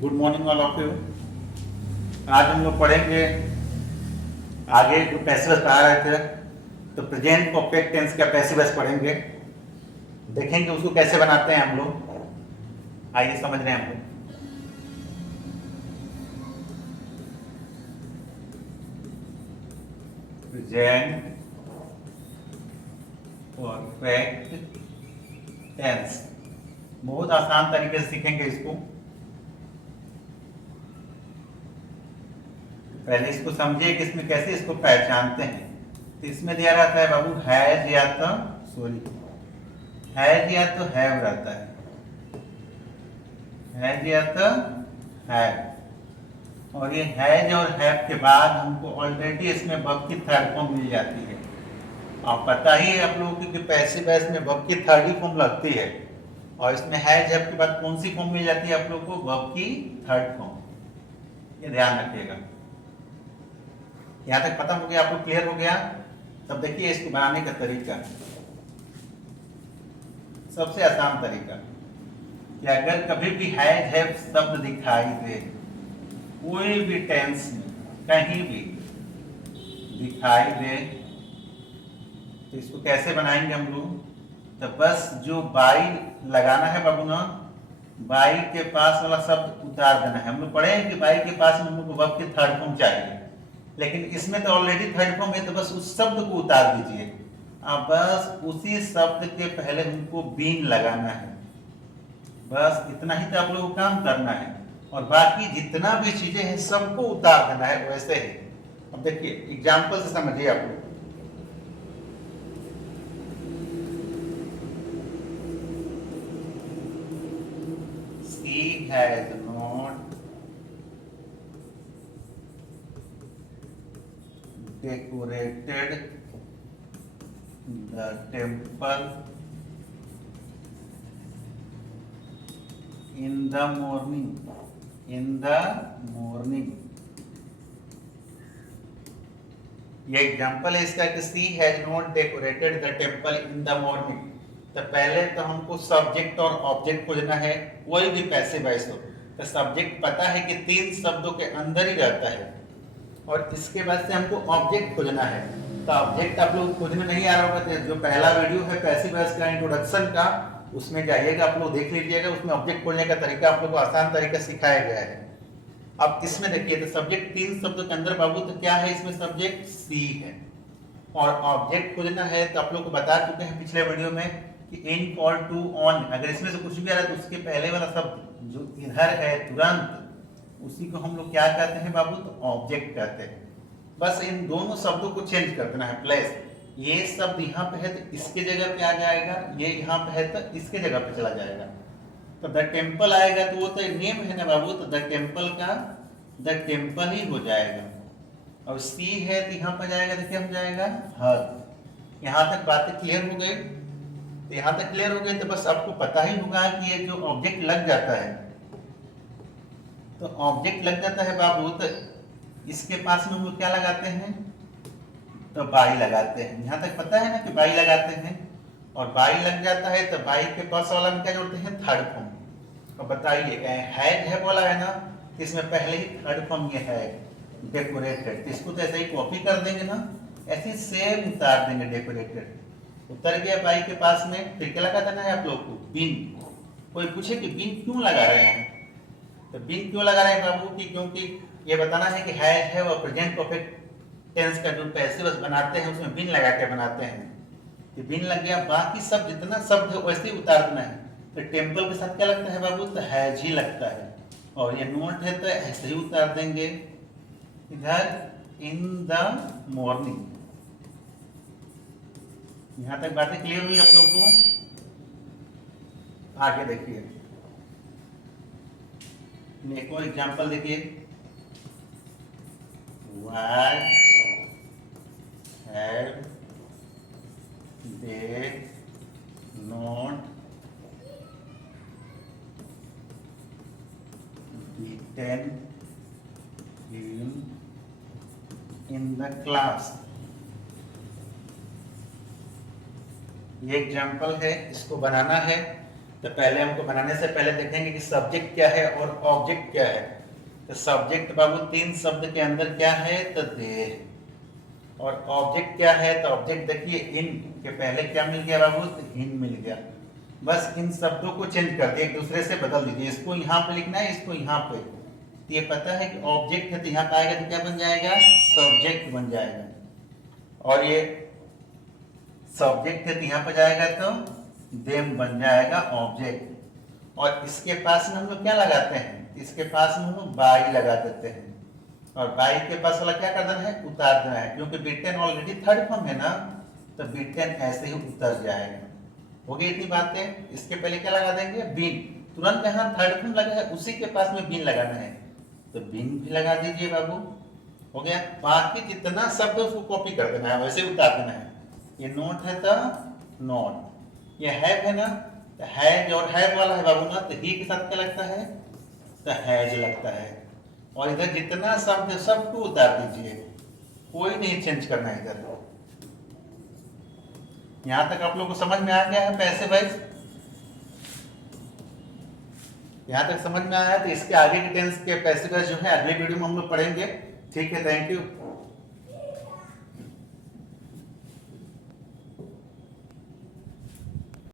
Good morning all of you. आज हम लोग पढ़ेंगे आगे जो पैसिवस पढ़ा रहे थे, तो प्रेजेंट परफेक्ट टेंस का पैसिवस पढ़ेंगे, देखेंगे उसको कैसे बनाते हैं हम लोग। आइए समझ रहे हैं हम लोग। प्रेजेंट परफेक्ट टेंस बहुत आसान तरीके से सीखेंगे इसको। पहले इसको समझिए कि इसमें कैसे इसको पहचानते हैं। तो इसमें दिया रहता है बाबू हैज या तो हैज या तो हैव रहता है, हैज या तो हैव। और ये हैज और हैव के बाद हमको ऑलरेडी इसमें वर्ब की थर्ड फॉर्म मिल जाती है। आप पता ही है आप लोगों को कि पैसिव वॉइस में वर्ब की थर्ड ही फॉर्म लगती है, और इसमें हैज हैव के बाद कौन सी फॉर्म मिल जाती है आप लोगों को? वर्ब की थर्ड फॉर्म। ये ध्यान रखिएगा। यहां तक पता हो गया? आपको क्लियर हो गया? तब देखिए इसको बनाने का तरीका। सबसे आसान तरीका कि अगर कभी भी हैज हैव शब्द दिखाई दे, कोई भी टेंस में कहीं भी दिखाई दे, तो इसको कैसे बनाएंगे हम लोग? तो बस जो बाई लगाना है बाबू ना, बाई के पास वाला शब्द उतार देना है। हम लोग पढ़े हैं कि बाई के पास में हम लोग को वर्ब की थर्ड फॉर्म चाहिए, लेकिन इसमें तो ऑलरेडी थर्ड फॉर्म है, तो बस उस शब्द को उतार दीजिए। अब बस उसी शब्द के पहले हमको बीन लगाना है। बस इतना ही तो आप लोगों को काम करना है, और बाकी जितना भी चीजें हैं सबको उतार देना है वैसे ही। अब देखिए एग्जाम्पल से समझिए आप लोग। She has not decorated the temple in the morning. In the morning. ये एग्जाम्पल है इसका कि she has not decorated the temple in the morning. तो पहले तो हमको सब्जेक्ट और ऑब्जेक्ट खोजना है, कोई भी पैसिव वॉइस हो। तो सब्जेक्ट पता है कि 3 शब्दों के अंदर ही रहता है, और इसके बाद से हमको ऑब्जेक्ट खोजना है। तो ऑब्जेक्ट आप लोग खोजने नहीं आ रहा होगा, तो जो पहला वीडियो है पैसिव वॉइस का इंट्रोडक्शन का, उसमें जाइएगा, आप लोग देख लीजिएगा। उसमें ऑब्जेक्ट खोलने का तरीका आप लोग को आसान तरीका सिखाया गया है। अब इसमें देखिए, तो सब्जेक्ट 3 शब्दों के अंदर बाबू, तो क्या है इसमें? सब्जेक्ट सी है, और ऑब्जेक्ट खोजना है तो आप लोग को बता चुके हैं पिछले वीडियो में कि इन, फॉर, टू, ऑन। अगर इसमें से कुछ भी आ रहा है तो उसके पहले वाला शब्द जो इधर है तुरंत, उसी को हम लोग क्या कहते हैं बाबू? तो ऑब्जेक्ट कहते हैं। बस इन दोनों शब्दों को चेंज कर देना है। प्लेस, ये शब्द यहाँ पे है तो इसके जगह पे आ जाएगा, ये यहाँ पे है तो इसके जगह पे चला जाएगा। तो द टेम्पल आएगा तो वो तो नेम है ना बाबू, तो द टेम्पल का द टेम्पल ही हो जाएगा। और सी है तो यहाँ पर जाएगा तो क्या हो जाएगा? हर। यहाँ तक बातें क्लियर हो गई? तो यहाँ तक क्लियर हो गई तो बस आपको पता ही होगा कि ये जो ऑब्जेक्ट लग जाता है, तो ऑब्जेक्ट लग जाता है बाबू, तो इसके पास में हम लोग क्या लगाते हैं? तो बाई लगाते हैं। यहाँ तक पता है ना कि बाई लगाते हैं, और बाई लग जाता है तो बाई के पास वाला में क्या जोड़ते हैं? Third form. तो बताइए, हैज है बोला है ना, इसमें पहले ही थर्ड फॉर्म ये है डेकोरेटेड, तो इसको तो ऐसे ही कॉपी कर देंगे ना, ऐसे सेम उतार देंगे डेकोरेटेड। उतर गया बाई के पास में, फिर क्या लगा देना है आप लोग को? बिन। कोई पूछे कि बिन क्यों लगा रहे हैं? तो बिन क्यों लगा रहे हैं बाबू? कि क्योंकि ये बताना है कि हैज है और प्रेजेंट परफेक्ट टेंस का जो पैसिव बनाते हैं उसमें बिन लगा के बनाते हैं। कि बिन लग गया, बाकी सब जितना शब्द है वैसे ही उतार देना है। तो टेम्पल के साथ क्या लगता है बाबू? तो हैज ही लगता है, और ये नोट है तो ऐसे ही उतार देंगे इधर इन द मॉर्निंग। यहां तक बातें क्लियर हुई आप लोग को? आगे देखिए, एक और एग्जांपल देखिए। What have they not written in the class। ये एग्जाम्पल है, इसको बनाना है। तो पहले हमको बनाने से पहले देखेंगे कि सब्जेक्ट क्या है और ऑब्जेक्ट क्या है। तो सब्जेक्ट बाबू 3 शब्द के अंदर क्या है, तो दे। और ऑब्जेक्ट क्या है, तो ऑब्जेक्ट देखिए इन के पहले क्या मिल गया बाबू, तो इन मिल गया। बस इन शब्दों को चेंज कर दिए, एक दूसरे से बदल दीजिए। इसको यहाँ पे लिखना है, इसको यहाँ पे। तो ये पता है कि ऑब्जेक्ट है, तो यहाँ पे आएगा तो क्या बन जाएगा, सब्जेक्ट बन जाएगा। और ये सब्जेक्ट है तो यहाँ पे जाएगा तो देम बन जाएगा ऑब्जेक्ट। और इसके पास में हम लोग क्या लगाते हैं, इसके पास में हम लोग बाई लगा देते हैं। और बाई के पास वाला क्या कर देना है, उतार देना है, क्योंकि बिटेन ऑलरेडी थर्ड फॉर्म है ना, तो बिटेन ऐसे ही उतर जाएगा। हो गई इतनी बातें। इसके पहले क्या लगा देंगे, बीन। तुरंत यहाँ थर्ड फॉर्म लगा है, उसी के पास में बीन लगाना है, तो बीन भी लगा दीजिए बाबू। हो गया। बाकी जितना शब्द उसको कॉपी कर देना है, वैसे उतार देना है। ये नोट है तो नोट, ये हैव है ना, तो हैज और हैव वाला है बाबू ना, तो ही के साथ क्या लगता है, तो हैज लगता है। और इधर जितना शब्द है सबको उतार दीजिए, कोई नहीं चेंज करना है इधर। यहां तक आप लोगों को समझ में आ गया है पैसे वाइज? यहां तक समझ में आया है, तो इसके आगे के टेंस के पैसे वाइज जो है अगले वीडियो में हम लोग पढ़ेंगे। ठीक है, थैंक यू।